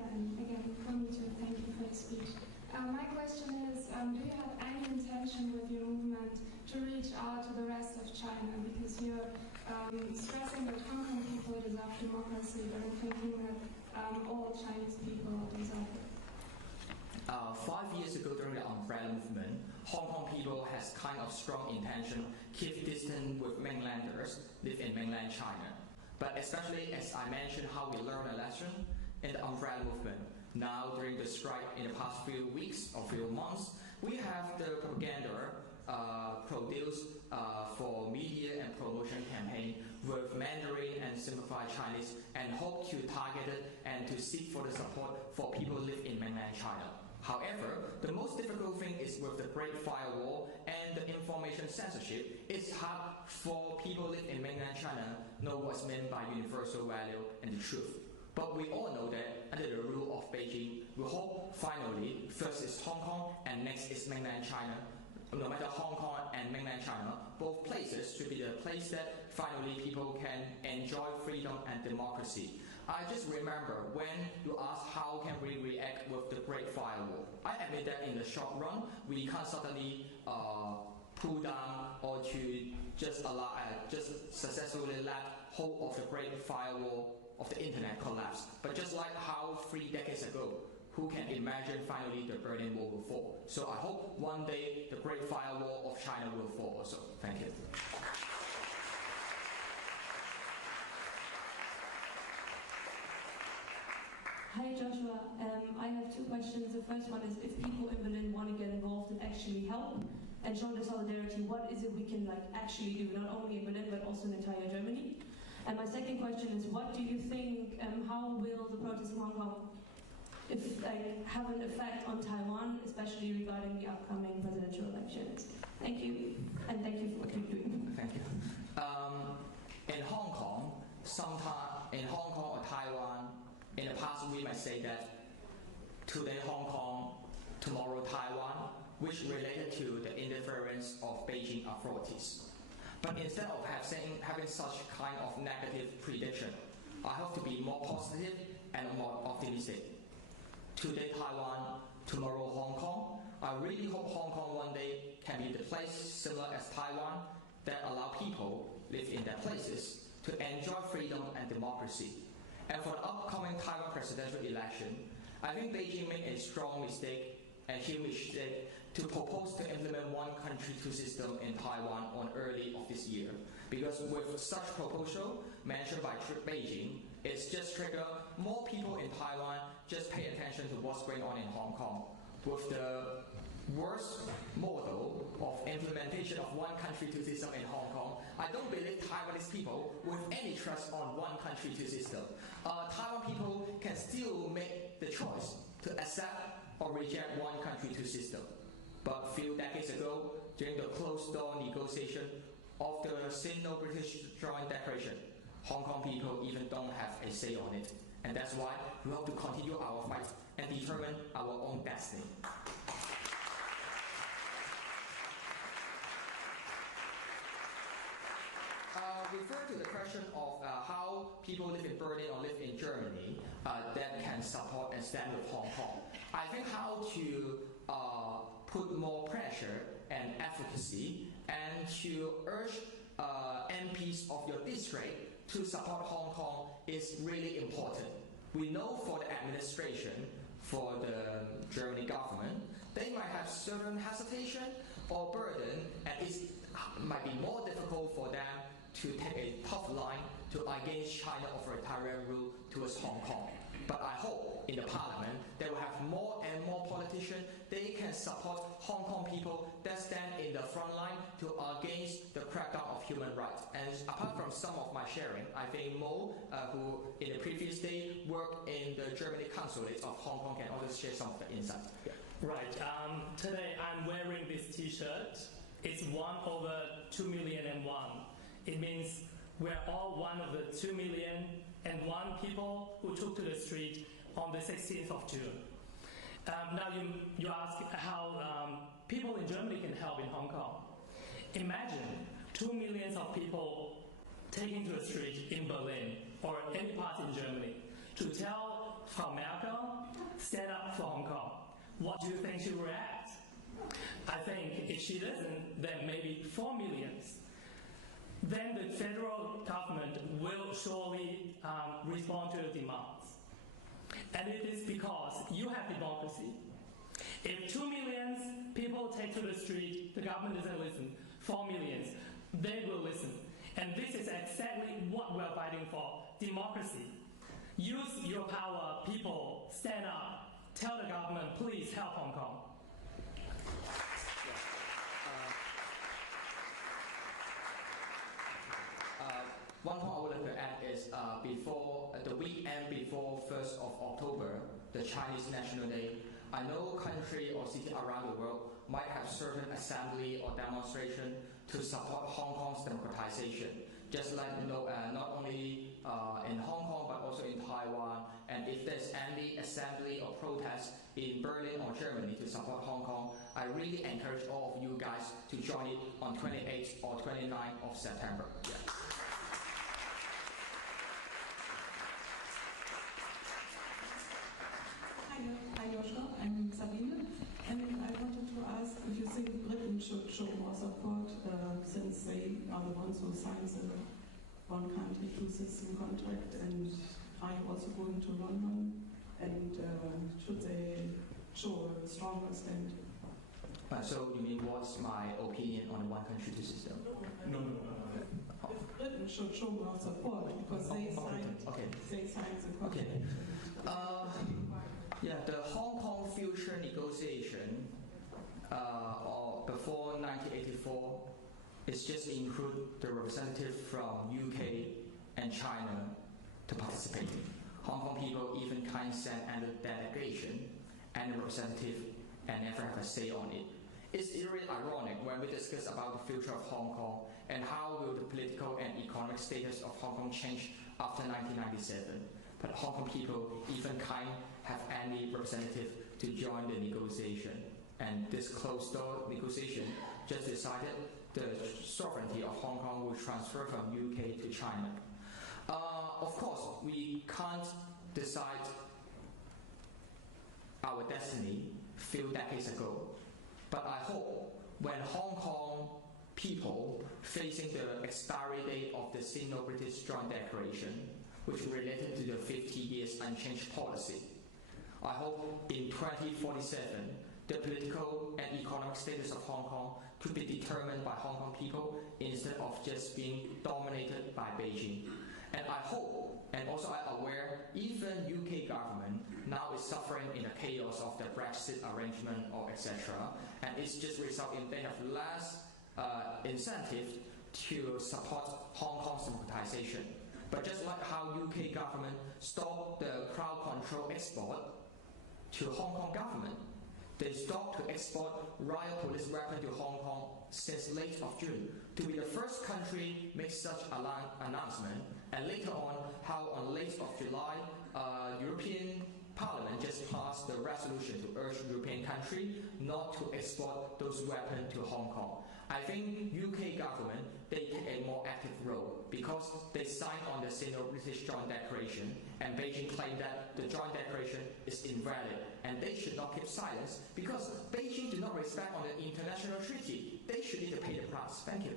Yeah, and again, for me to thank you for your speech. My question is, do you have any intention with your movement to reach out to the rest of China? Because you're stressing that Hong Kong people deserve democracy, but I'm thinking that all Chinese people deserve it. 5 years ago during the umbrella movement, Hong Kong people has kind of strong intention keep distance with mainlanders live in mainland China. But especially as I mentioned how we learned a lesson in the umbrella movement. Now during the strike in the past few weeks or few months, we have the propaganda produced for media and promotion campaign with Mandarin and simplified Chinese and hope to target it and to seek for the support for people who live in mainland China. However, the most difficult thing is with the Great Firewall and the information censorship. It's hard for people who live in mainland China know what's meant by universal value and the truth. But we all know that under the rule of Beijing, we hope finally first is Hong Kong and next is mainland China. No matter Hong Kong and mainland China, both places should be the place that finally people can enjoy freedom and democracy. I just remember when you asked how can we react with the Great Firewall. I admit that in the short run, we can't suddenly pull down or to just allow, just successfully let hold of the Great Firewall of the internet collapse. But just like how 3 decades ago, who can imagine finally the Berlin Wall will fall? So I hope one day the Great Firewall of China will fall also. Thank you. Hi Joshua, I have 2 questions. The first one is if people in Berlin want to get involved and actually help and show the solidarity, what is it we can actually do, not only in Berlin but also in entire Germany? And my second question is, what do you think, how will the protests in Hong Kong have an effect on Taiwan, especially regarding the upcoming presidential elections? Thank you, and thank you for what you're doing. Thank you. In Hong Kong, in Hong Kong or Taiwan, in the past we might say that today Hong Kong, tomorrow Taiwan, which related to the interference of Beijing authorities. But instead of having such kind of negative prediction, I hope to be more positive and more optimistic. Today Taiwan, tomorrow Hong Kong. I really hope Hong Kong one day can be the place similar as Taiwan that allow people live in their places to enjoy freedom and democracy. And for the upcoming Taiwan presidential election, I think Beijing made a strong mistake and huge mistake to propose to implement one country, 2 system in Taiwan on early of this year. Because with such proposal mentioned by Beijing, it's just trigger more people in Taiwan just pay attention to what's going on in Hong Kong. With the worst model of implementation of one country, 2 system in Hong Kong, I don't believe Taiwanese people with any trust on one country, 2 system. Taiwan people can still make the choice to accept or reject one country, 2 system. But a few decades ago, during the closed-door negotiation of the Sino-British Joint Declaration, Hong Kong people even don't have a say on it. And that's why we have to continue our fight and determine our own destiny. Refer to the question of how people live in Berlin or live in Germany that can support and stand with Hong Kong. I think how to put more pressure and advocacy and to urge MPs of your district to support Hong Kong is really important. We know for the administration, for the German government, they might have certain hesitation or burden, and it might be more difficult for them to take a tough line to against China authoritarian rule towards Hong Kong. But I hope in the parliament they will have more and more politicians. They can support Hong Kong people that stand in the front line to against the crackdown of human rights. And apart from some of my sharing, I think Mo, who in the previous day worked in the Germany consulate of Hong Kong, can also share some of the insights. Yeah. Right. Today I'm wearing this T-shirt. It's 1/2,000,001. It means we're all one of the 2,000,001 people who took to the street on the 16th of June. Now you ask how people in Germany can help in Hong Kong. Imagine 2 million of people taking to the street in Berlin or any part in Germany to tell Frau Merkel, stand up for Hong Kong. What do you think she will react? I think if she doesn't, then maybe 4 million. Then the federal government will surely respond to the demands. And it is because you have democracy. If 2 million people take to the street, the government doesn't listen. 4 million, they will listen. And this is exactly what we're fighting for, democracy. Use your power, people, stand up, tell the government, please help Hong Kong. One point I would like to add is before the weekend before 1st of October, the Chinese National Day, I know country or city around the world might have certain assembly or demonstration to support Hong Kong's democratization. Just like not only in Hong Kong but also in Taiwan. And if there's any assembly or protest in Berlin or Germany to support Hong Kong, I really encourage all of you guys to join it on 28th or 29th of September. Yeah. Hi Joshua, I'm Sabine, and I wanted to ask if you think Britain should show more support since they are the ones who signed the one country, two system contract, and are you also going to London, and should they show a stronger stand? So you mean what's my opinion on the one country, two system? No. If Britain should show more support because they signed the contract. Yeah, the Hong Kong future negotiation before 1984 is just include the representative from UK and China to participate. Hong Kong people even can't send any delegation and a representative and never have a say on it. It's really ironic when we discuss about the future of Hong Kong and how will the political and economic status of Hong Kong change after 1997. But Hong Kong people even can't have any representative to join the negotiation. And this closed-door negotiation just decided the sovereignty of Hong Kong will transfer from UK to China. Of course, we can't decide our destiny a few decades ago. But I hope when Hong Kong people facing the expiry date of the Sino-British Joint Declaration, which related to the 50 years unchanged policy, I hope in 2047 the political and economic status of Hong Kong could be determined by Hong Kong people instead of just being dominated by Beijing. And I hope, and also I'm aware, even UK government now is suffering in the chaos of the Brexit arrangement or etc. And it's just result in they have less incentive to support Hong Kong's democratization. But just like how UK government stopped the crowd control export to Hong Kong government, they stopped to export riot police weapons to Hong Kong since late of June, to be the first country make such announcement, and later on how on late of July, European Parliament just passed the resolution to urge European country not to export those weapons to Hong Kong. I think UK government, they take a more active role because they signed on the Sino-British Joint Declaration, and Beijing claimed that the Joint Declaration is invalid and they should not keep silence because Beijing do not respect on the international treaty. They should need to pay the price. Thank you.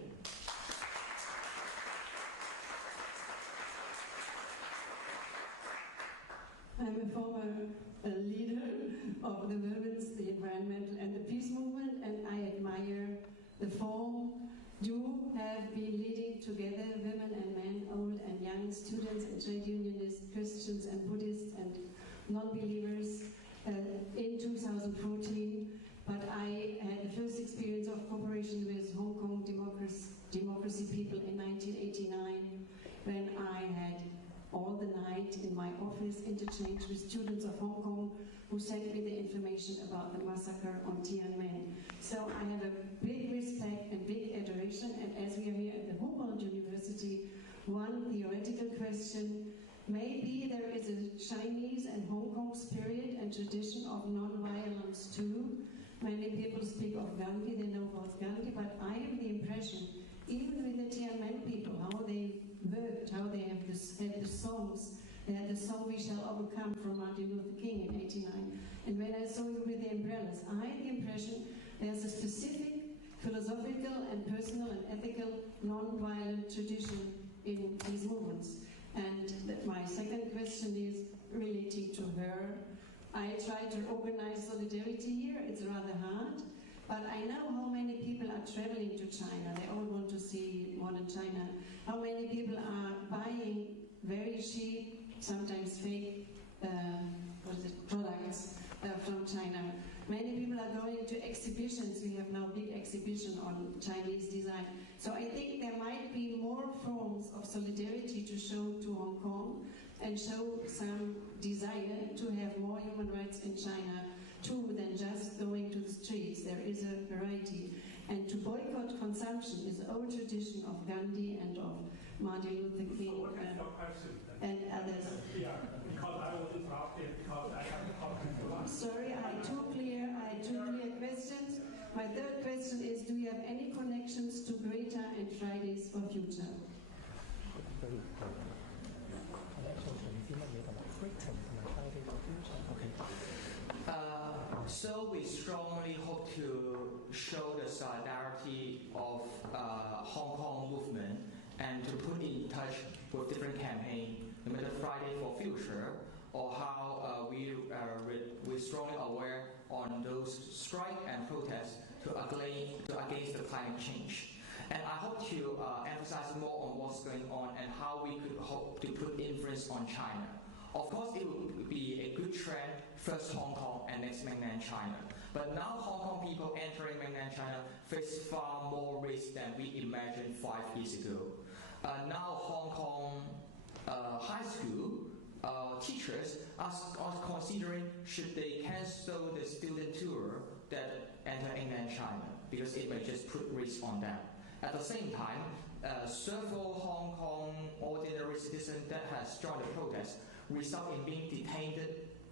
I'm a former leader of the women's, the environmental and the peace movement, and I admire the form you have been leading together, women and men, old and young, students and trade unionists, Christians and Buddhists and non-believers in 2014. But I had the first experience of cooperation with Hong Kong democracy people in 1989 when I had all the night in my office interchange with students of Hong Kong who sent me the information about the massacre on Tiananmen. So I have a big respect and big adoration, and as we are here at the Humboldt University, one theoretical question, maybe there is a Chinese and Hong Kong spirit and tradition of non-violence too. Many people speak of Gandhi, they know about Gandhi, but I have the impression, even with the Tiananmen people, how they worked, how they have had the songs, They had the song "We Shall Overcome" from Martin Luther King in '89. And when I saw you with the umbrellas, I had the impression there's a specific philosophical and personal and ethical non-violent tradition in these movements. And my second question is relating to her. I try to organize solidarity here. It's rather hard. But I know how many people are traveling to China. They all want to see modern China. How many people are buying very cheap, sometimes fake products from China. Many people are going to exhibitions. We have now a big exhibition on Chinese design. So I think there might be more forms of solidarity to show to Hong Kong and show some desire to have more human rights in China too than just going to the streets. There is a variety. And to boycott consumption is an old tradition of Gandhi and of Martin Luther King and others. Yeah, because I was interrupted because I have to talk to you. Sorry, I had two clear questions. My third question is, do you have any connections to Greta and Fridays for Future? So we strongly hope to show the solidarity of Hong Kong movement and to put in touch with different campaigns, no matter Friday for Future or how we're strongly aware on those strike and protests against the climate change. And I hope to emphasize more on what's going on and how we could hope to put influence on China. Of course, it would be a good trend, first Hong Kong and next mainland China. But now Hong Kong people entering mainland China face far more risk than we imagined 5 years ago. Now Hong Kong high school teachers are considering should they cancel the student tour that enter mainland China because it may just put risk on them. At the same time, several Hong Kong ordinary citizens that has joined the protest result in being detained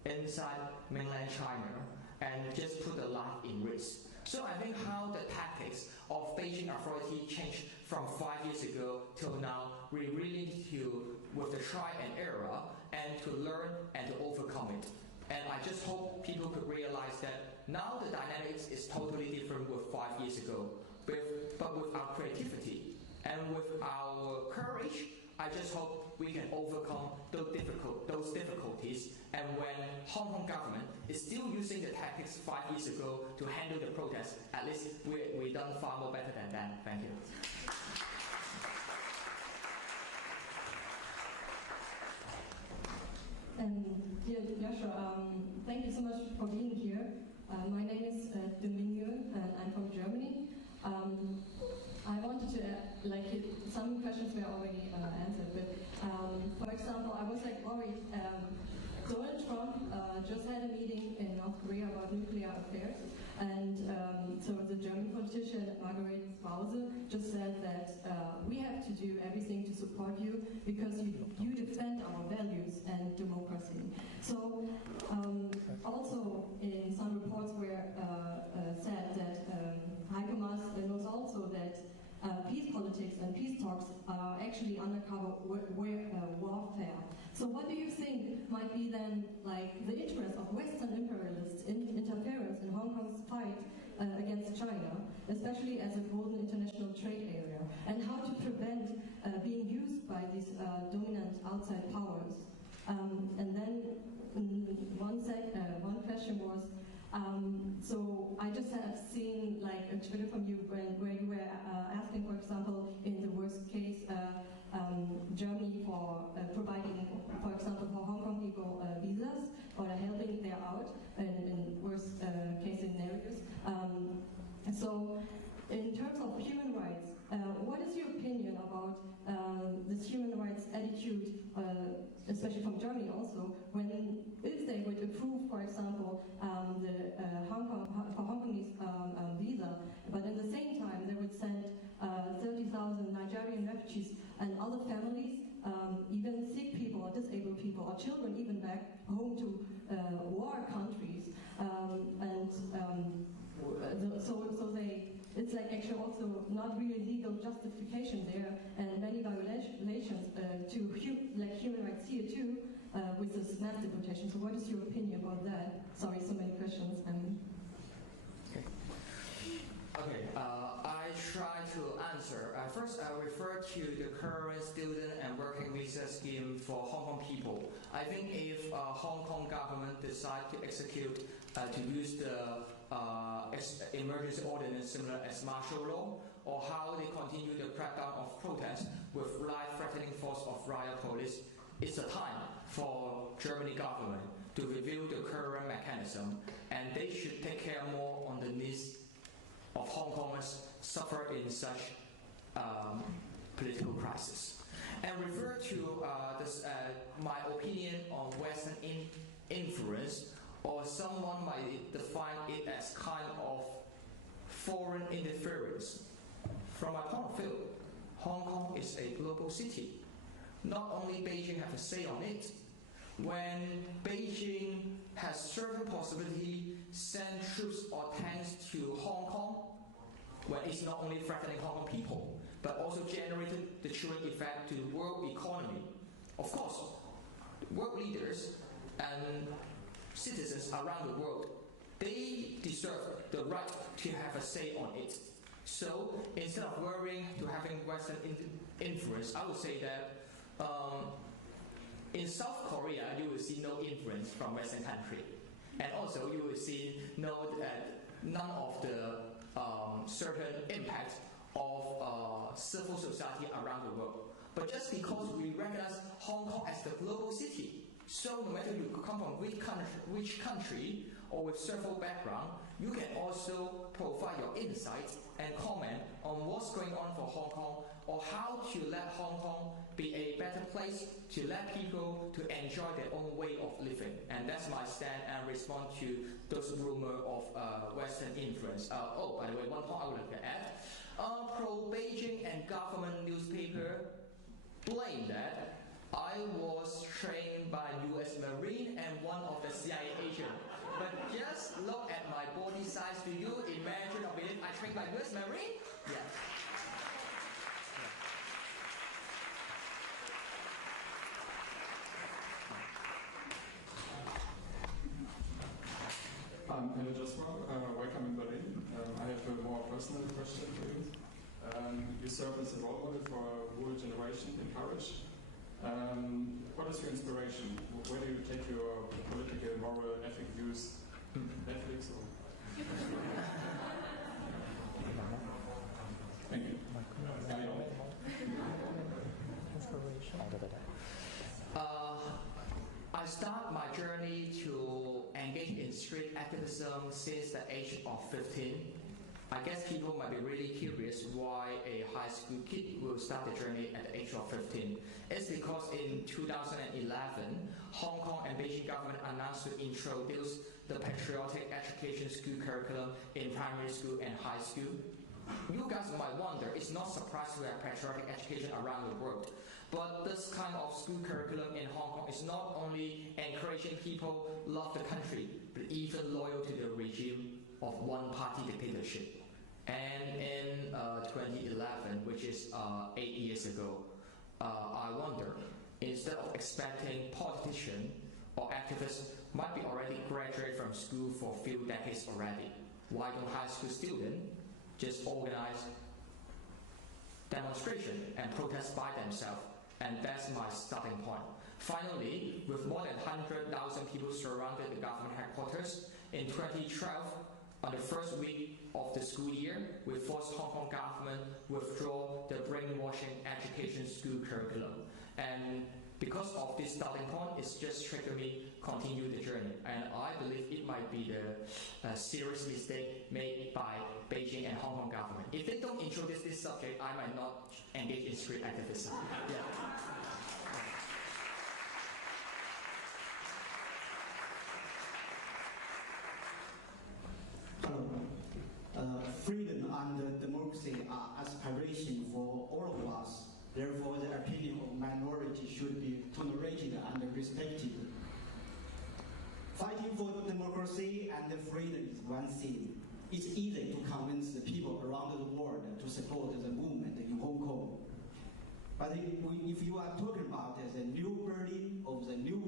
inside mainland China and just put their life in risk. So I think how the tactics of Beijing authority changed from 5 years ago till now, we really need to, with the try and error, and to learn and to overcome it. And I just hope people could realize that now the dynamics is totally different with 5 years ago. But with our creativity and with our courage, I just hope we can overcome those difficulties. And when Hong Kong government is still using the tactics 5 years ago to handle the protests, at least we've done far more better than that. Thank you. Dear Joshua, thank you so much for being here. My name is Dominion, and I'm from Germany. I wanted to, some questions were already answered, but for example, I was worried. Donald Trump just had a meeting in North Korea about nuclear affairs, and so the German politician Margaret Krause just said that we have to do everything to support you because you defend our values and democracy. So also in some reports were said that Heiko Maas knows also that peace politics and peace talks are actually undercover warfare. So what do you think might be then the interest of Western imperialists in interference in Hong Kong's fight against China, especially as a golden international trade area, and how to prevent being used by these dominant outside powers? And then one question was, so I just have seen a Twitter from you where you were asking, for example, in the worst case, Germany for providing, for example, for Hong Kong people visas or helping them out in worst case scenarios. So in terms of human rights, what is your opinion about this human rights attitude, especially from Germany also, if they would approve, for example, the Hongkongese visa, but at the same time they would send 30,000 Nigerian refugees and other families, even sick people or disabled people or children even back home to war countries, it's actually also not really legal justification there, and many violations to human rights here too. with this mass deportation. So what is your opinion about that? Sorry, so many questions. Okay, I try to answer. First, I refer to the current student and working visa scheme for Hong Kong people. I think if Hong Kong government decide to execute, to use the emergency ordinance similar as martial law, or how they continue the crackdown of protests with life-threatening force of riot police, it's a time for Germany government to review the current mechanism, and they should take care more on the needs of Hong Kongers suffer in such political crisis. And refer to my opinion on Western influence, or someone might define it as kind of foreign interference. From my point of view, Hong Kong is a global city. Not only Beijing has a say on it. When Beijing has certain possibility send troops or tanks to Hong Kong, when it's not only threatening Hong Kong people, but also generated the chilling effect to the world economy. Of course, world leaders and citizens around the world, they deserve the right to have a say on it. So instead of worrying to having Western influence, I would say that in South Korea, you will see no influence from Western country. And also you will see none of the certain impact of civil society around the world. But just because we recognize Hong Kong as the global city, so no matter you come from which country or with several background, you can also provide your insights and comment on what's going on for Hong Kong, or how to let Hong Kong be a better place to let people to enjoy their own way of living. And that's my stand and respond to those rumors of Western influence. Oh, by the way, one point I would like to add. Pro-Beijing and government newspaper blame that I was trained by US Marine and one of the CIA agents. But just look at my body size. Do you imagine or believe I trained by US Marine? Yes. Hello Joshua, welcome in Berlin. I have a more personal question for you. You serve as a role model for a whole generation in courage. What is your inspiration? Where do you take your political, moral, ethic views? Netflix or? Thank you. I start my journey to engage in street activism since the age of 15. I guess people might be really curious why a high school kid will start the journey at the age of 15. It's because in 2011, Hong Kong and Beijing government announced to introduce the patriotic education school curriculum in primary school and high school. You guys might wonder, it's not surprising we have patriotic education around the world. But this kind of school curriculum in Hong Kong is not only encouraging people love the country, but even loyal to the regime of one-party dictatorship. And in 2011, which is 8 years ago, I wonder, instead of expecting politicians or activists might be already graduated from school for a few decades already, why don't high school students just organize demonstration and protest by themselves? And that's my starting point. Finally, with more than 100,000 people surrounded the government headquarters, in 2012, on the first week of the school year, we forced Hong Kong government withdraw the brainwashing education school curriculum. And because of this starting point, it's just triggered me continue the journey. And I believe it might be the serious mistake made by Beijing and Hong Kong government. If they don't introduce this subject, I might not engage in street activism. Yeah. Hello. Freedom and democracy are aspiration for all of us. Therefore, the opinion of minority should be tolerated and respected. Fighting for democracy and freedom is one thing. It's easy to convince the people around the world to support the movement in Hong Kong. But if you are talking about the new Berlin or the new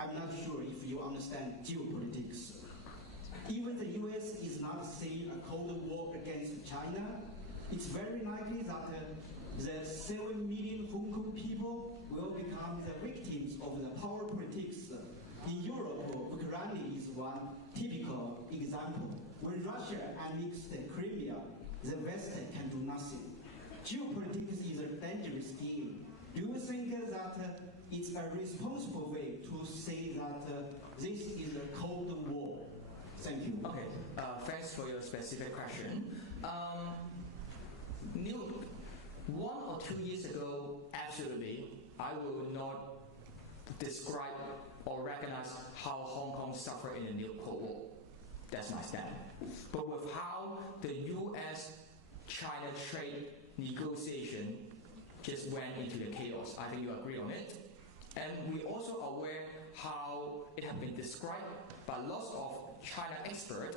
I'm not sure if you understand geopolitics. Even the US is not saying a Cold War against China. It's very likely that the 7 million Hong Kong people will become the victims of the power politics. In Europe, Ukraine is one typical example. When Russia annexed Crimea, the West can do nothing. Geopolitics is a dangerous game. Do you think that it's a responsible way to say that this is a Cold War? Thank you. Okay, thanks for your specific question. 1 or 2 years ago, absolutely, I will not describe or recognize how Hong Kong suffered in the new Cold War. That's my stand. But with how the US-China trade negotiation just went into the chaos, I think you agree on it. And we're also aware how it has been described by lots of China experts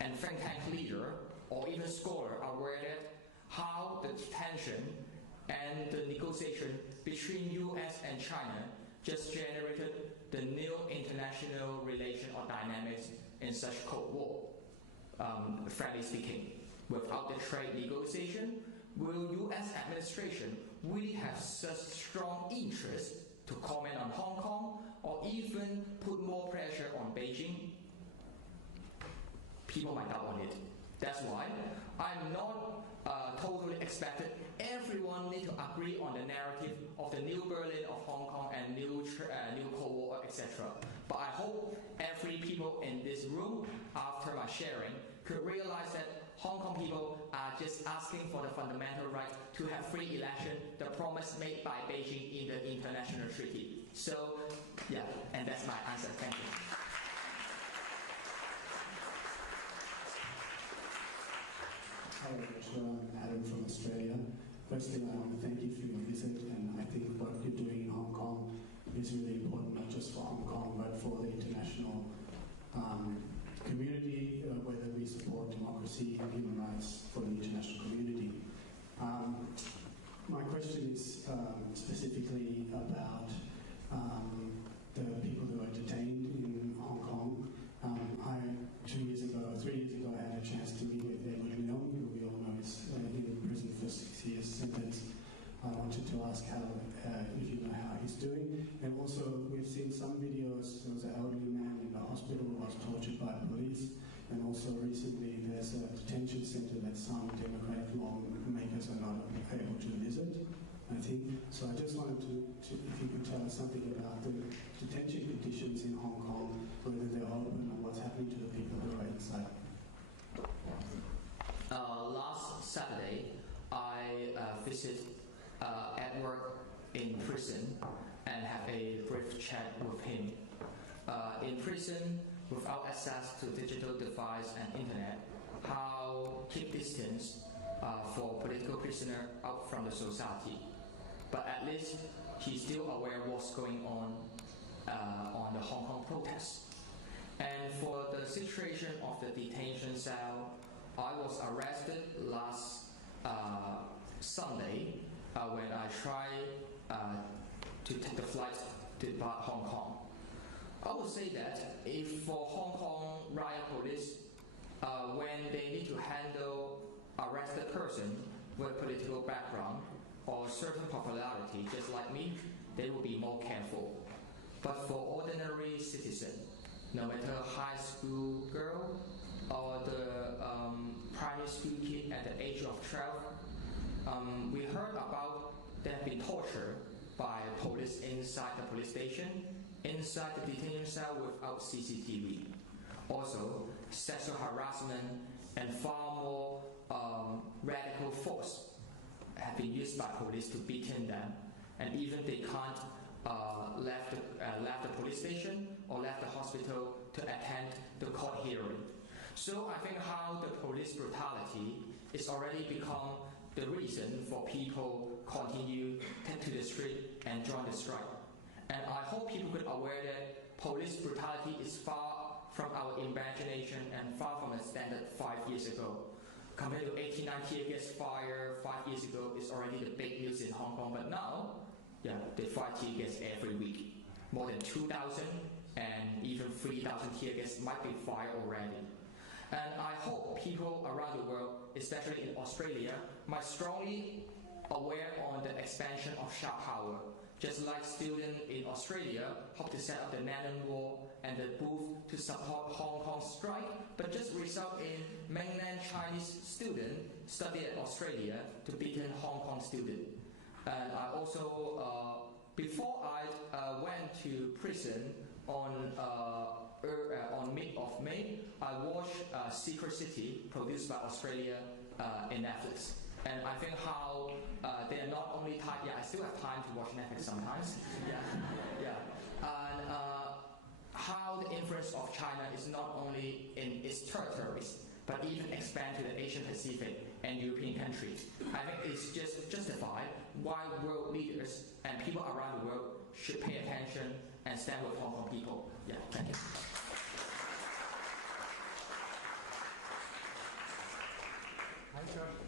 and think tank leader or even scholar aware that how the tension and the negotiation between US and China just generated the new international relation or dynamics in such Cold War. Frankly speaking, without the trade negotiation, will US administration really have such strong interest to comment on Hong Kong or even put more pressure on Beijing? People might doubt on it. That's why I'm not totally expected everyone need to agree on the narrative of the new Berlin of Hong Kong and new Cold War, etc. But I hope every people in this room, after my sharing, could realize that Hong Kong people are just asking for the fundamental right to have free election, the promise made by Beijing in the international treaty. So, yeah, and that's my answer. Thank you. Hi, Joshua. I'm Adam from Australia. Firstly, I want to thank you for your visit, and I think what you're doing in Hong Kong is really important, not just for Hong Kong, but for the international community, whether we support democracy and human rights for the international community. My question is specifically about the people who are detained in Hong Kong. 3 years ago, I had a chance to meet with Edward Leung, who we all know is in prison for 6 years sentence. I wanted to ask how, if you know how he's doing. And also, we've seen some videos. There was an elderly man in the hospital who was tortured by police. And also recently, there's a detention center that some Democratic lawmakers are not able to visit, I think. So I just wanted to if you could tell us something about the detention conditions in Hong Kong, whether they're open and what's happening to the people who are inside. Last Saturday, I visited Edward in prison and have a brief chat with him. In prison, without access to digital device and internet, how keep distance for political prisoner out from the society. But at least he's still aware what's going on the Hong Kong protests. And for the situation of the detention cell, I was arrested last Sunday when I tried to take the flight to depart Hong Kong. I would say that if for Hong Kong riot police, when they need to handle arrested person with political background or certain popularity, just like me, they will be more careful. But for ordinary citizen, no matter high school girl or the primary school kid at the age of 12, we heard about they have been tortured by police inside the police station, inside the detention cell without CCTV. Also, sexual harassment and far more radical force have been used by police to beaten them, and even they can't left the police station or left the hospital to attend the court hearing. So I think how the police brutality is already become the reason for people continue take to the street and join the strike. And I hope people could aware that police brutality is far from our imagination and far from the standard 5 years ago. Compared to 89 tear gas fire 5 years ago, is already the big news in Hong Kong. But now, yeah, they fire tear gas every week. More than 2,000 and even 3,000 tear gas might be fired already. And I hope people around the world, especially in Australia, might strongly aware on the expansion of sharp power. Just like students in Australia hope to set up the Nanning Wall and the booth to support Hong Kong strike, but just result in mainland Chinese students study at Australia to beaten Hong Kong students. And I also, before I went to prison on mid of May, I watched Secret City, produced by Australia in Netflix. And I think how they are not only time. Yeah, I still have time to watch Netflix sometimes. Yeah. And how the influence of China is not only in its territories, but even expand to the Asian Pacific and European countries. I think it's just justified why world leaders and people around the world should pay attention and stand with Hong Kong people. Yeah, thank you. Hi, Joshua.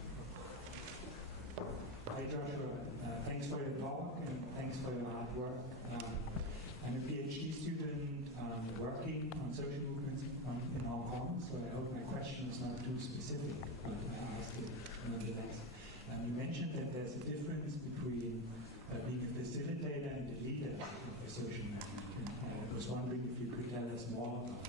Hi, Joshua. Thanks for your talk and thanks for your hard work. I'm a PhD student working on social movements in Hong Kong, so I hope my question is not too specific, but I ask it nonetheless. You mentioned that there's a difference between being a facilitator and a leader of a social movement. I was wondering if you could tell us more about that.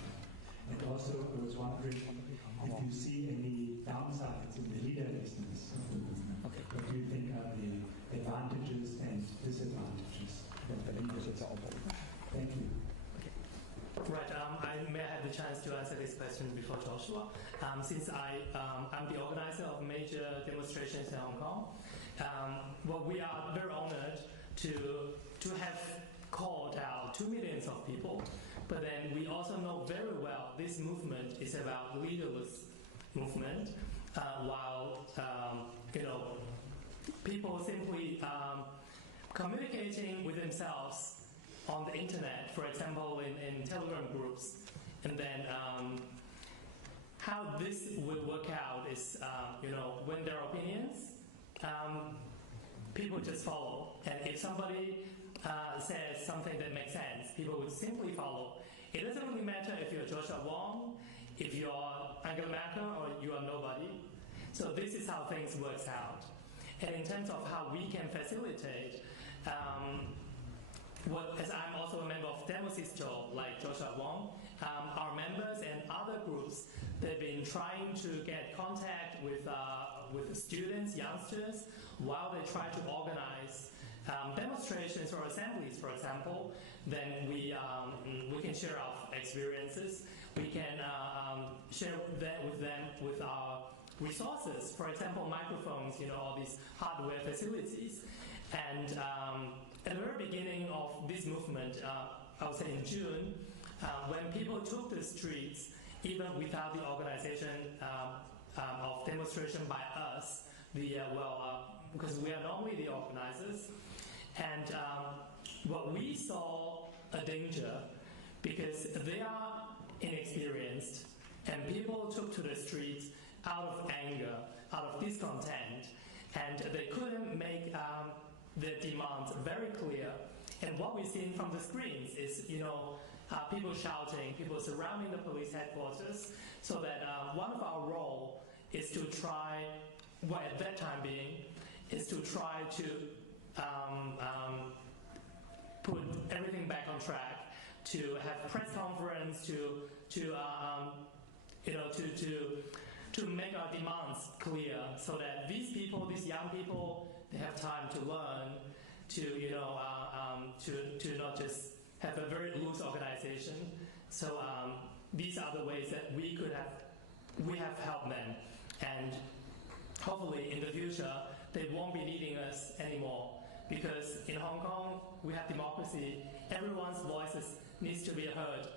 And also, I was wondering if you see any downsides in the leader business of the movement. Okay. What do you think are the advantages and disadvantages of the leadership? Thank you. Right, I may have the chance to answer this question before Joshua. Since I'm the organizer of major demonstrations in Hong Kong, well, we are very honored to have called out 2 million of people, but then we also know very well this movement is about leaderless movement, while people simply communicating with themselves on the internet, for example, in Telegram groups, and then how this will work out is, when there are opinions, people just follow, and if somebody says something that makes sense, people would simply follow. It doesn't really matter if you're Joshua Wong, if you're Angela Merkel, or you are nobody. So this is how things works out. And in terms of how we can facilitate, as I'm also a member of Demosisto, like Joshua Wong, our members and other groups, they've been trying to get contact with students, youngsters, while they try to organize demonstrations or assemblies, for example. Then we can share our experiences. We can share that with them with our resources, for example, microphones, all these hardware facilities. And at the very beginning of this movement, I would say in June, when people took the streets, even without the organization of demonstration by us, because we are normally the organizers, and what we saw a danger because they are inexperienced, and people took to the streets out of anger, out of discontent, and they couldn't make their demands very clear. And what we've seen from the screens is, people shouting, people surrounding the police headquarters, so that one of our role is to try, at that time being, is to try to put everything back on track, to have press conference, to make our demands clear, so that these people, these young people, they have time to learn, to not just have a very loose organization. So these are the ways that we have helped them, and hopefully in the future they won't be needing us anymore, because in Hong Kong we have democracy. Everyone's voices needs to be heard,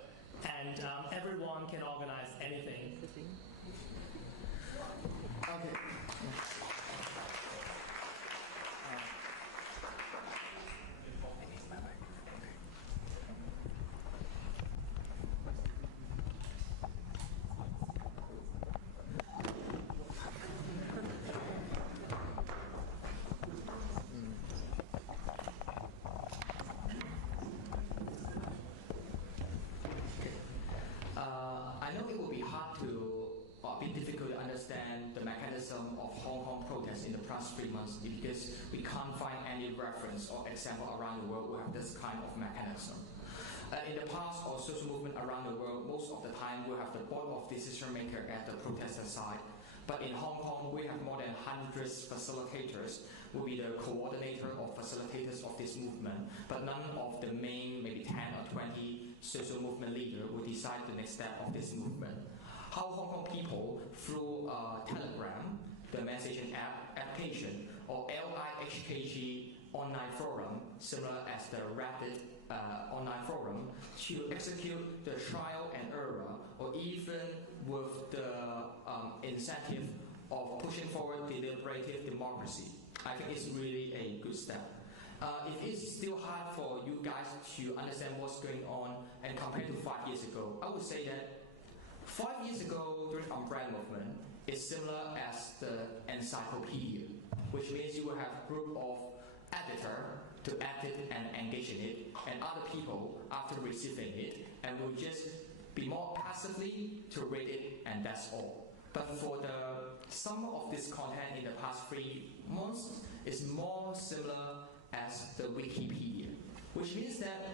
and everyone can organize anything. Okay. of Hong Kong protests in the past 3 months is because we can't find any reference or example around the world who have this kind of mechanism. In the past, or social movement around the world, most of the time we have the board of decision maker at the protester side. But in Hong Kong, we have more than hundreds facilitators who will be the coordinator or facilitators of this movement. But none of the main, maybe 10 or 20 social movement leaders will decide the next step of this movement. How Hong Kong people, through Telegram, the messaging application, or LIHKG online forum, similar as the Reddit online forum, to execute the trial and error, or even with the incentive of pushing forward deliberative democracy. I think it's really a good step. It is still hard for you guys to understand what's going on, and compared to 5 years ago, I would say that 5 years ago during umbrella movement is similar as the encyclopedia, which means you will have a group of editor to edit and engage in it, and other people after receiving it, and will just be more passively to read it, and that's all. But for some of this content in the past 3 months is more similar as the Wikipedia, which means that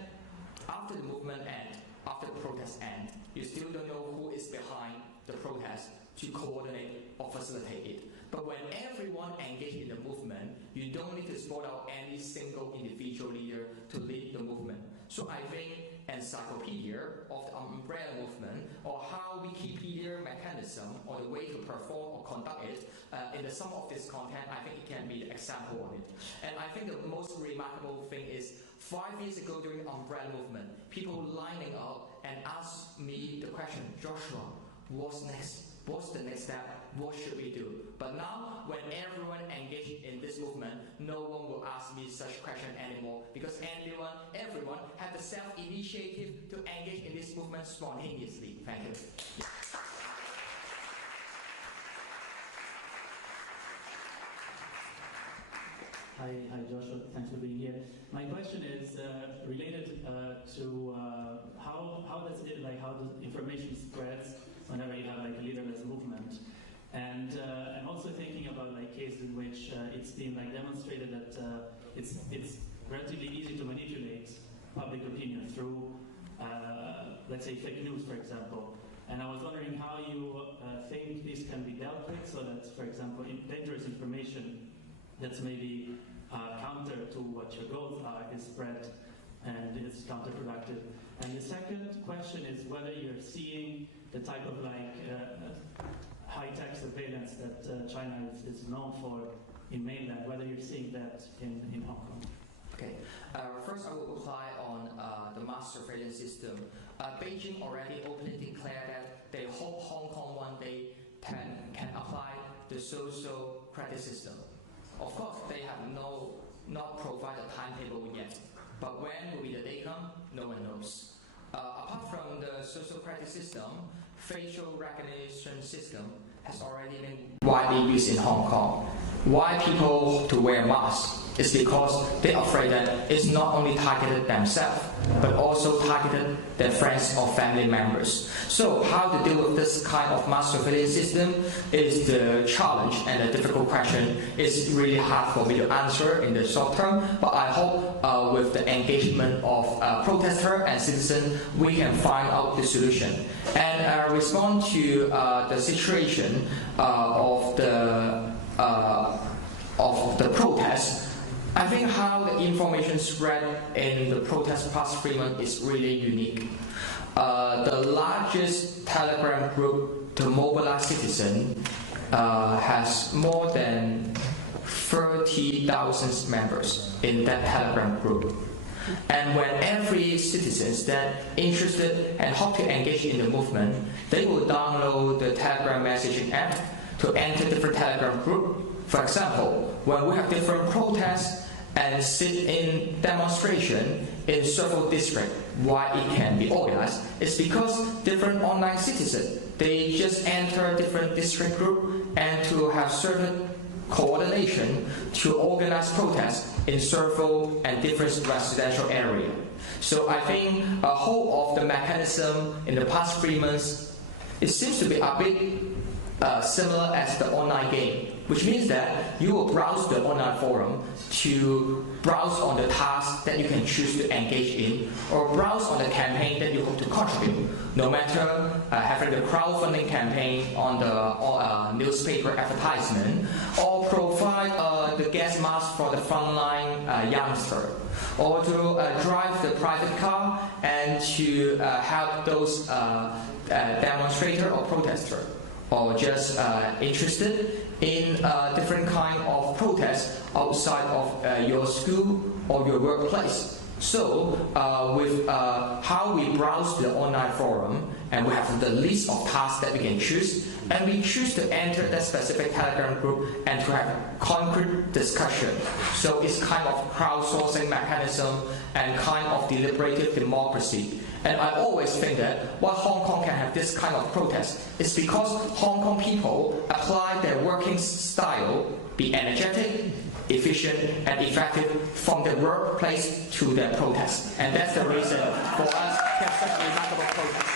after the movement ends, after the protest ends, you still don't know who is behind the protest to coordinate or facilitate it. But when everyone engages in the movement, you don't need to spot out any single individual leader to lead the movement. So I think encyclopedia of the umbrella movement, or how Wikipedia mechanism, or the way to perform or conduct it, in the sum of this content, I think it can be the example of it. And I think the most remarkable thing is 5 years ago during the umbrella movement, people lining up and asked me the question, Joshua, what's next? What's the next step? What should we do? But now, when everyone engaged in this movement, no one will ask me such question anymore, because everyone had the self-initiative to engage in this movement spontaneously. Thank you. Hi Joshua, thanks for being here. My question is related to how does information spreads whenever you have like a leaderless movement, and also thinking about like cases in which it's been like demonstrated that it's relatively easy to manipulate public opinion through let's say fake news, for example. And I was wondering how you think this can be dealt with, so that, for example, dangerous information that's maybe counter to what your goals are is spread and is counterproductive. And the second question is whether you're seeing the type of like high-tech surveillance that China is known for in mainland, whether you're seeing that in Hong Kong. Okay. First, I will apply on the mass surveillance system. Beijing already openly declared that they hope Hong Kong one day can apply the social credit system. Of course, they have not provided a timetable yet, but when will be the day come, no one knows. Apart from the social credit system, facial recognition system has already been widely used in Hong Kong. Why people to wear masks? It's because they're afraid that it's not only targeted themselves, but also targeted their friends or family members. So how to deal with this kind of mass surveillance system is the challenge and the difficult question. It's really hard for me to answer in the short term, but I hope with the engagement of protesters and citizens, we can find out the solution. And respond to the situation of the protest. I think how the information spread in the protest past 3 months is really unique. The largest Telegram group to mobilize citizens has more than 30,000 members in that Telegram group. And when every citizen that interested and hope to engage in the movement, they will download the Telegram messaging app to enter different Telegram group. For example, when we have different protests and sit in demonstration in several districts, why it can be organized is because different online citizens, they just enter different district group and to have certain coordination to organize protests in several and different residential areas. So I think a whole of the mechanism in the past 3 months, it seems to be a bit similar as the online game. which means that you will browse the online forum to browse on the tasks that you can choose to engage in, or browse on the campaign that you hope to contribute, no matter having the crowdfunding campaign on the newspaper advertisement, or provide the gas mask for the frontline youngster, or to drive the private car and to help those demonstrator or protester, or just interested in different kind of protests outside of your school or your workplace. So with how we browse the online forum, and we have the list of tasks that we can choose, and we choose to enter that specific Telegram group and to have concrete discussion. So it's kind of crowdsourcing mechanism and kind of deliberative democracy. And I always think that why Hong Kong can have this kind of protest is because Hong Kong people apply their working style, be energetic, efficient, and effective from the workplace to their protest. And that's the reason for us to have such a remarkable protest.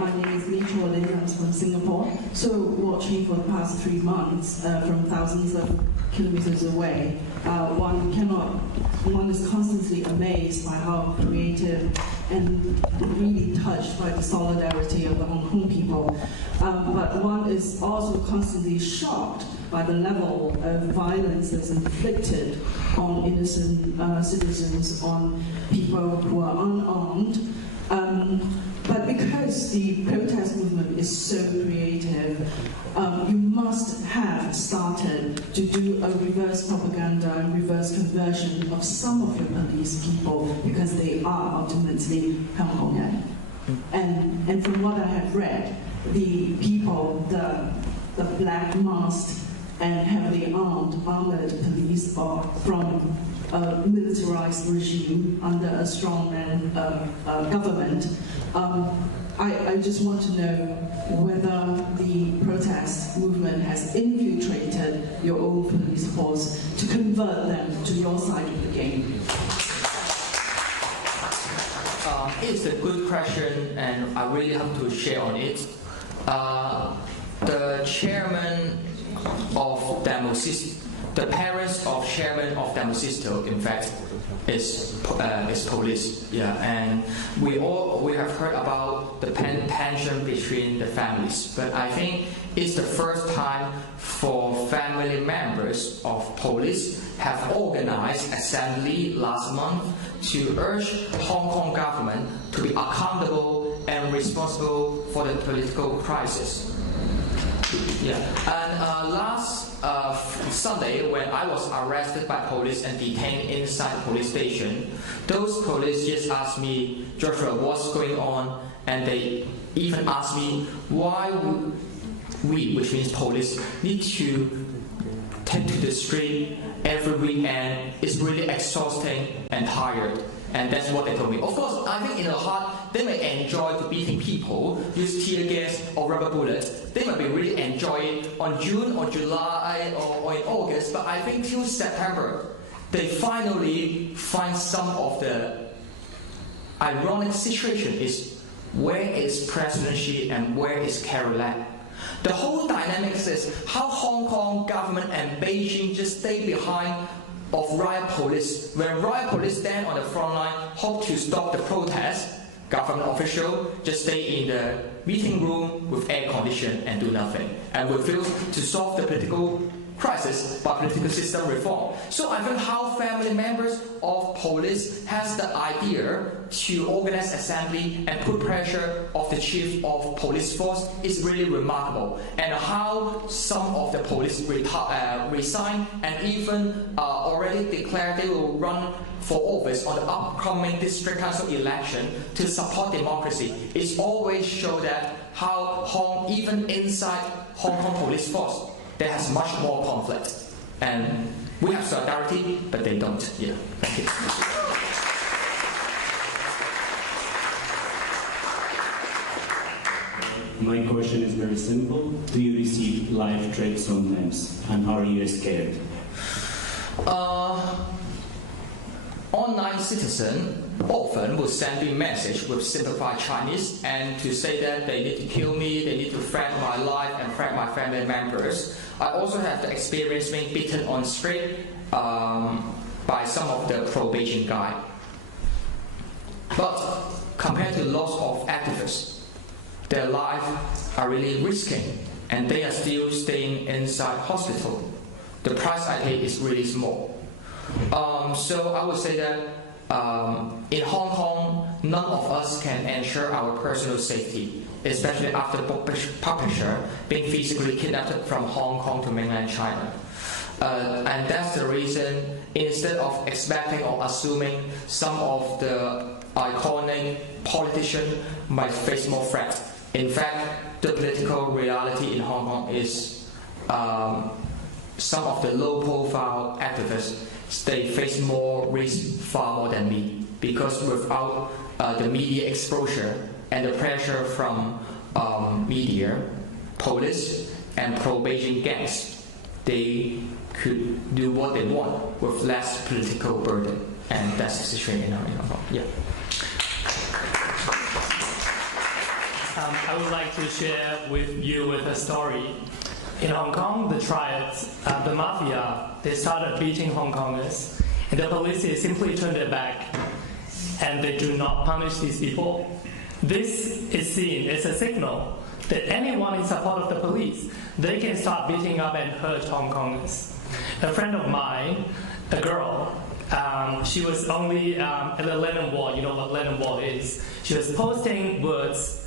My name is Mitchell Lin, I'm from Singapore. So watching for the past 3 months from thousands of kilometers away, one is constantly amazed by how creative and really touched by the solidarity of the Hong Kong people. But one is also constantly shocked by the level of violence that's inflicted on innocent citizens, on people who are unarmed. But because the protest movement is so creative, you must have started to do a reverse propaganda and reverse conversion of some of your police people, because they are ultimately Hong Kong. And from what I have read, the people, the black masked and heavily armored police are from a militarized regime under a strongman government. I just want to know whether the protest movement has infiltrated your own police force to convert them to your side of the game. It's a good question, and I really have to share on it. The chairman of Demosisto, the parents of chairman of Demosisto, in fact, is police. Yeah, and we have heard about the tension between the families, but I think it's the first time for family members of police have organized assembly last month to urge Hong Kong government to be accountable and responsible for the political crisis. Yeah, and last Sunday, when I was arrested by police and detained inside the police station, those police just asked me, Joshua, what's going on? And they even asked me why we, which means police, need to take to the street every weekend. It's really exhausting and tired. And that's what they told me. Of course, I think in the heart, they may enjoy beating people, use tear gas or rubber bullets. They might be really enjoy it on June or July or in August, but I think till September, they finally find some of the ironic situation is where is President Xi and where is Carrie Lam? The whole dynamics is how Hong Kong government and Beijing just stay behind of riot police. When riot police stand on the front line, hope to stop the protest, government official just stay in the meeting room with air condition and do nothing, and refuse to solve the political crisis by political system reform. So I think how family members of police has the idea to organize assembly and put pressure of the chief of police force is really remarkable. And how some of the police resign and even already declared they will run for office on the upcoming district council election to support democracy. It's always show that how even inside Hong Kong police force, there has much more conflict. And we have solidarity, but they don't. Yeah, thank you. My question is very simple. Do you receive live threats sometimes? And are you scared? Online citizen often would send me a message with simplified Chinese and to say that they need to kill me, they need to threaten my life and threaten my family members. I also have the experience being beaten on the street by some of the pro-Beijing guys. But compared to lots of activists, their lives are really risky and they are still staying inside hospital. The price I pay is really small. So I would say that in Hong Kong, none of us can ensure our personal safety, especially after publisher being physically kidnapped from Hong Kong to mainland China. And that's the reason, instead of expecting or assuming some of the iconic politicians might face more threats, in fact, the political reality in Hong Kong is some of the low-profile activists, they face more risk far more than me, because without the media exposure and the pressure from media, police, and pro-Beijing gangs, they could do what they want with less political burden, and that's the situation in Hong Kong. Yeah. I would like to share with you a story. In Hong Kong, the triads, the mafia, they started beating Hong Kongers, and the police simply turned their back, and they do not punish these people. This is seen as a signal that anyone in support of the police, they can start beating up and hurt Hong Kongers. A friend of mine, a girl, she was only at the Lennon Wall. You know what Lennon Wall is. She was posting words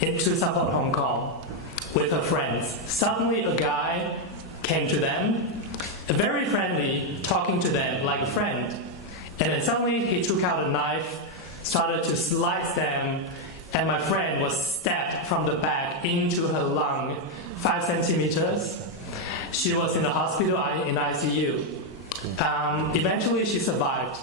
to support Hong Kong with her friends. Suddenly a guy came to them, very friendly, talking to them like a friend. And then suddenly he took out a knife, started to slice them, and my friend was stabbed from the back into her lung, 5 centimeters. She was in the hospital in ICU. Eventually she survived,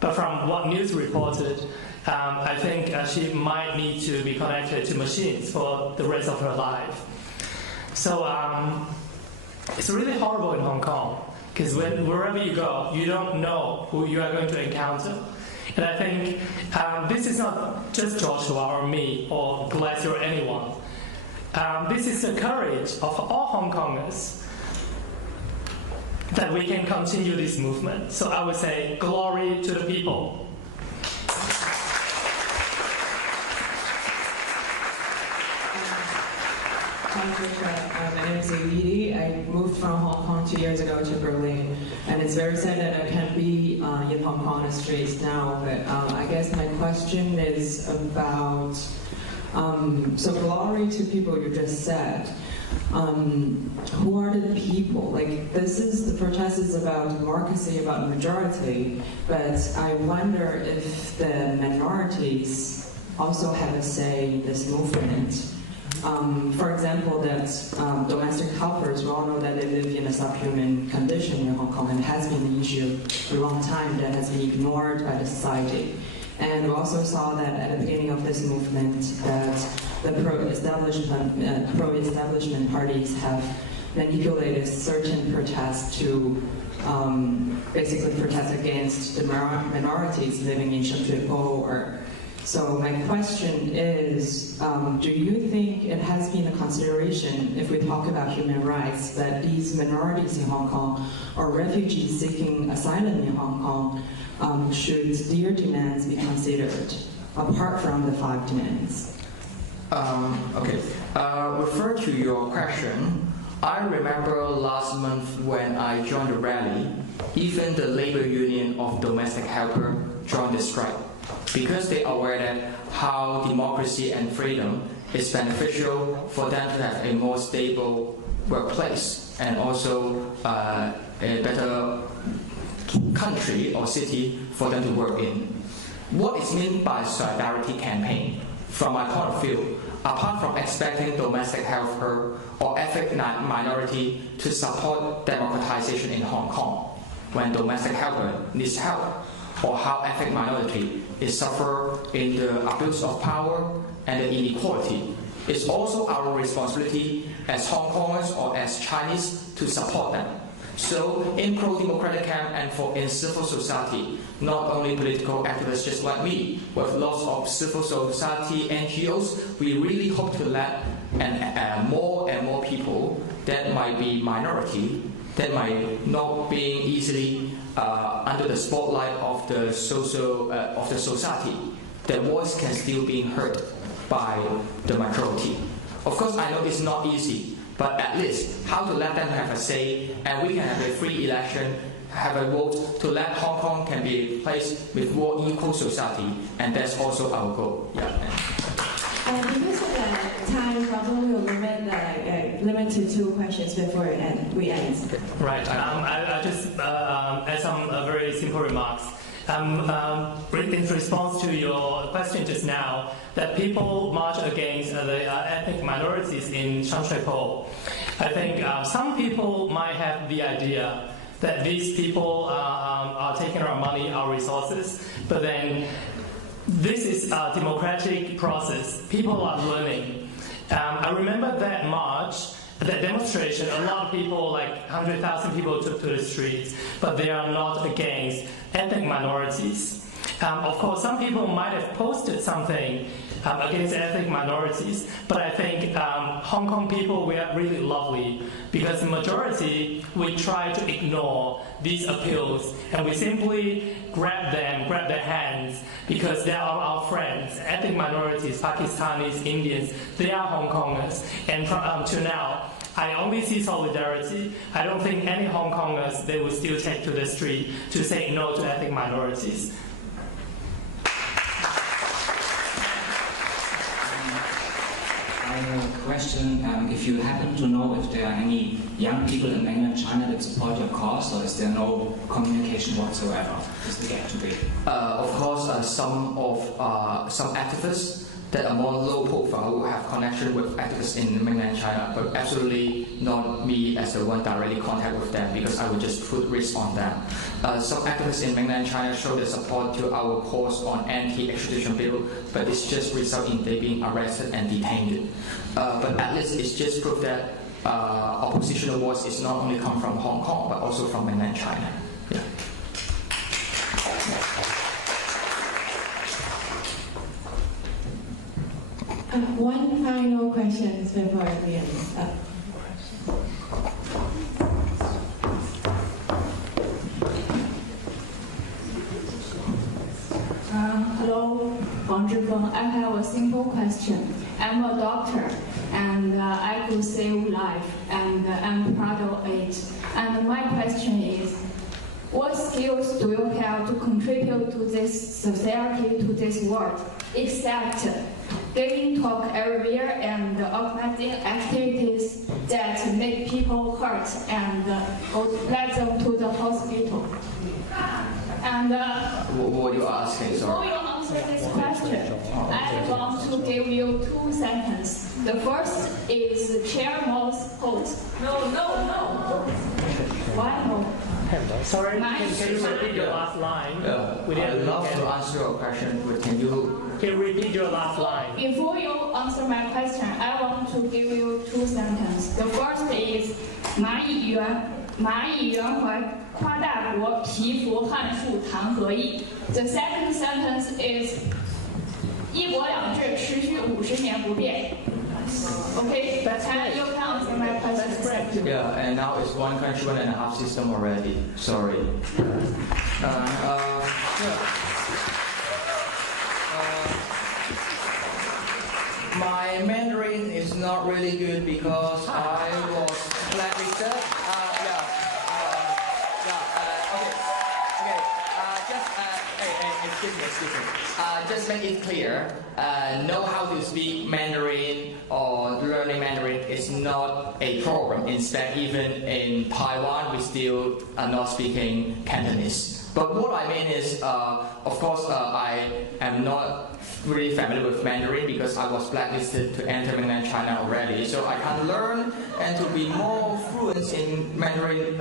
but from what news reported, I think she might need to be connected to machines for the rest of her life. So it's really horrible in Hong Kong, because wherever you go, you don't know who you are going to encounter. And I think this is not just Joshua or me or Glacier or anyone. This is the courage of all Hong Kongers that we can continue this movement. So I would say, glory to the people. Hi, Joshua. My name is Elidi. I moved from Hong Kong 2 years ago to Berlin, and it's very sad that I can't be in Hong Kong streets now. But I guess my question is about so glory to people you just said. Who are the people? Like, this is the protest is about democracy, about majority, but I wonder if the minorities also have a say in this movement. For example, that domestic helpers, we all know that they live in a subhuman condition in Hong Kong, and it has been an issue for a long time that has been ignored by the society. And we also saw that at the beginning of this movement that the pro-establishment parties have manipulated certain protests to basically protest against the minorities living in Shantou or. So my question is, do you think it has been a consideration, if we talk about human rights, that these minorities in Hong Kong or refugees seeking asylum in Hong Kong, should their demands be considered, apart from the 5 demands? Okay. Refer to your question. I remember last month when I joined the rally, even the labor union of domestic helper joined the strike, because they are aware that how democracy and freedom is beneficial for them to have a more stable workplace and also a better country or city for them to work in. What is meant by solidarity campaign, from my point of view, apart from expecting domestic helper or ethnic minority to support democratization in Hong Kong when domestic helper needs help, or how ethnic minority is suffer in the abuse of power and the inequality, it's also our responsibility as Hong Kongers or as Chinese to support them. So in pro-democratic camp and in civil society, not only political activists just like me, with lots of civil society NGOs, we really hope to let more and more people that might be minority, that might not be easily under the spotlight of the society, their voice can still be heard by the majority. Of course, I know it's not easy, but at least how to let them have a say, and we can have a free election, have a vote to let Hong Kong can be a place with more equal society, and that's also our goal. Yeah. Because of the time, probably we'll limit to 2 questions before we end. Right. I just add some very simple remarks. In response to your question just now, that people march against the ethnic minorities in Shanghai-Po. I think some people might have the idea that these people are taking our money, our resources, but then this is a democratic process. People are learning. I remember that march, that demonstration, a lot of people, like 100,000 people took to the streets, but they are not against ethnic minorities. Of course, some people might have posted something against ethnic minorities, but I think Hong Kong people, we are really lovely, because the majority, we try to ignore these appeals, and we simply grab their hands, because they are our friends. Ethnic minorities, Pakistanis, Indians, they are Hong Kongers, and to now, I only see solidarity. I don't think any Hong Kongers, they will still take to the street to say no to ethnic minorities. I have a question. If you happen to know if there are any young people in mainland China that support your cause, or is there no communication whatsoever? Is the gap too big? Of course, some activists that are more low profile who have connection with activists in mainland China, but absolutely not me as the one directly contact with them, because I would just put risk on them. Some activists in mainland China show their support to our cause on anti-extradition bill, but it's just result in they being arrested and detained. But at least it's just proof that oppositional voice is not only come from Hong Kong, but also from mainland China. Yeah. One final question before we end. Hello, Wang Zhifeng. I have a simple question. I'm a doctor, and I could save life, and I'm proud of it. And my question is, what skills do you have to contribute to this society, to this world, except giving talk everywhere and organizing activities that make people hurt and let them to the hospital? And what are you asking? Before you answer this question, I want to give you 2 sentences. The first is Chair Mao's quote. No. Why no? Sorry, can you repeat your last line? I'd love to answer your question, but can you repeat your last line? Before you answer my question, I want to give you 2 sentences. The first is 蚂蚁圆环夸大国蚍蜉撼树谈何意? The second sentence is 一国两制持续50年不变. Okay, but you can answer my question. Yeah, and now it's 1 country, 1.5 system already. Sorry. My Mandarin is not really good because I was blacklisted. Excuse me. Just make it clear, know how to speak Mandarin or learning Mandarin is not a problem. In fact, even in Taiwan, we still are not speaking Cantonese. But what I mean is, of course, I am not really familiar with Mandarin because I was blacklisted to enter mainland China already. So I can learn and to be more fluent in Mandarin.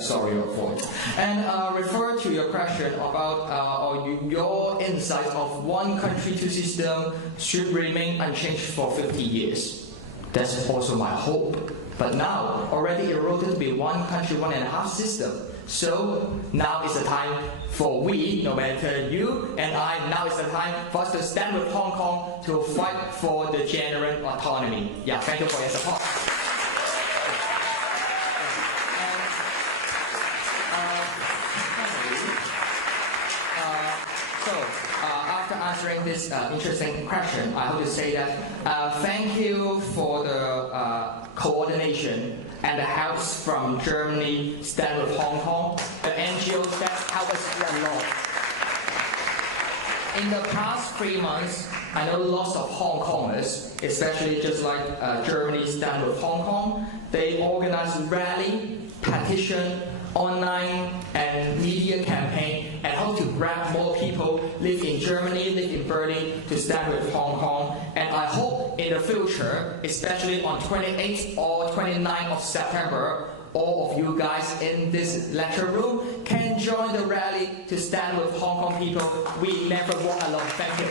Sorry for it. And refer to your question about your insight of 1 country, 2 system should remain unchanged for 50 years. That's also my hope. But now, already eroded to be one country, one and a half system. So now is the time for we, no matter you and I, now is the time for us to stand with Hong Kong to fight for the genuine autonomy. Yeah, thank you for your support. After answering this interesting question, I hope to say that thank you for the coordination and the help from Germany, Stand With Hong Kong, the NGOs that help us a lot. In the past 3 months, I know lots of Hong Kongers, especially just like Germany, Stand With Hong Kong, they organize rally, petition, online and media campaign, and how to grab more people live in Germany, live in Berlin to stand with Hong Kong. And I hope in the future, especially on 28th or 29th of September, all of you guys in this lecture room can join the rally to stand with Hong Kong people. We never walk alone. Thank you.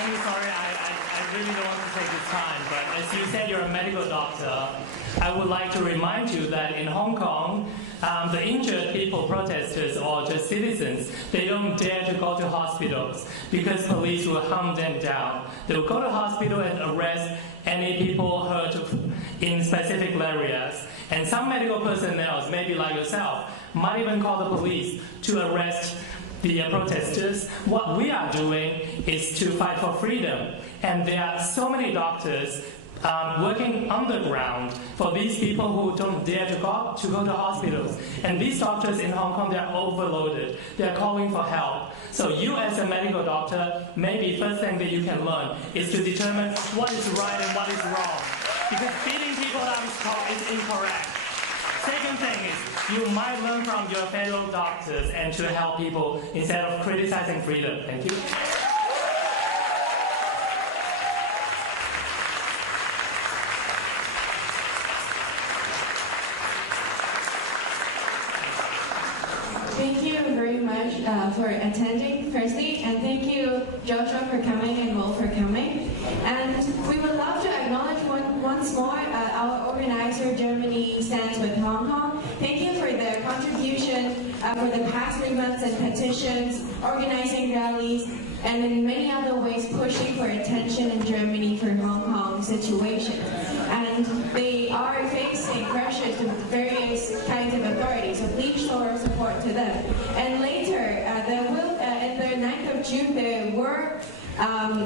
I'm sorry, I really don't want to take this time, but as you said, you're a medical doctor. I would like to remind you that in Hong Kong, the injured people, protesters, or just citizens, they don't dare to go to hospitals because police will hunt them down. They will go to hospital and arrest any people hurt in specific areas. And some medical personnel, maybe like yourself, might even call the police to arrest the protesters. What we are doing is to fight for freedom. And there are so many doctors working underground for these people who don't dare to go to hospitals. And these doctors in Hong Kong, they're overloaded. They're calling for help. So you as a medical doctor, maybe first thing that you can learn is to determine what is right and what is wrong. Because beating people up is incorrect. Second thing is, you might learn from your fellow doctors and to help people instead of criticizing freedom. Thank you. Thank you very much for attending, firstly, and thank you, Joshua, for coming and Mo for coming. And we would love to acknowledge once more our organizer, Germany Stands With Hong Kong. Thank you for their contribution for the past 3 months and petitions, organizing rallies, and in many other ways pushing for attention in Germany for Hong Kong situation. And they are facing pressures from various kinds of authorities, so please show our support to them. And later, there will, in the 9th of June, there were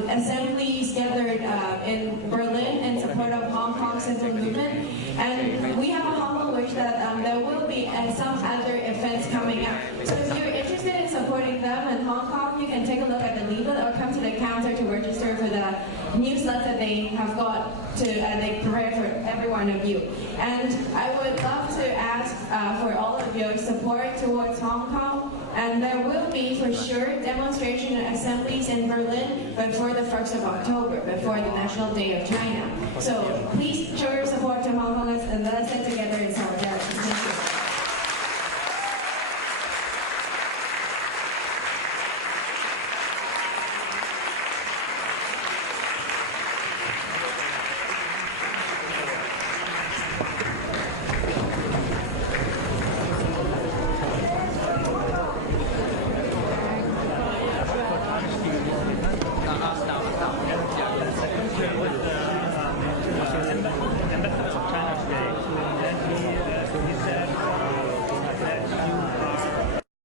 assemblies gathered in Berlin in support of Hong Kong civil movement. And we have a humble wish that there will be some other events coming up. So if you're interested in supporting them in Hong Kong, you can take a look at the leaflet or come to the counter to register for the newsletter they have got to they prepared for every one of you. And I would love to ask for all of your support towards Hong Kong. And there will be, for sure, demonstration and assemblies in Berlin before the 1st of October, before the National Day of China. So please show your support to Hong Kongers and let us sit together in solidarity. Thank you.